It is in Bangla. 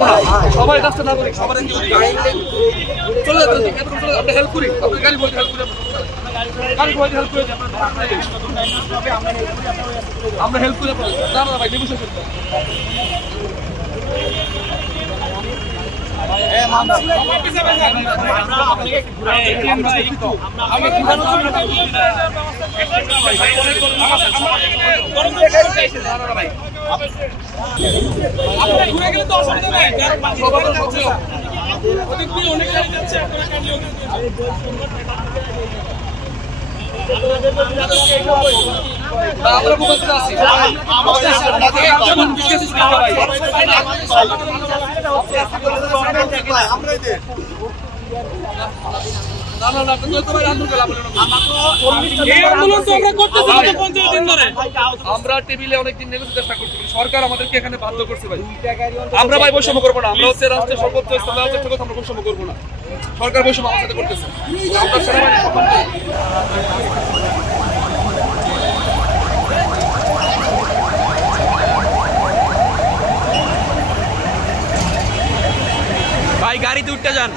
সবাই রাস্তা নাগরিক সবার চলে যাচ্ছে আমরা হেল্প করি আপনার গাড়ি বইতে হেল্প করি গাড়ি বইতে হেল্প করে আমরা হেল্প করে না না ভাই নেগোসিয়েশন ঘুরে গেলে তো অসুবিধা নাই অনেক গাড়ি যাচ্ছে আমরা মোবাইলে আছি আমরা টেবিলে অনেকদিন চেষ্টা করছি সরকার আমাদেরকে এখানে বাধ্য করছে ভাই আমরা ভাই বৈষম্য করবো না আমরা হচ্ছে রাষ্ট্রের সর্বোচ্চ আমরা বৈষম্য করবো না সরকার বৈষম্য আমার সাথে করতেছে আমরা সেনাবাহিনী সম্মান করি ভাই গাড়িতে উঠতে যান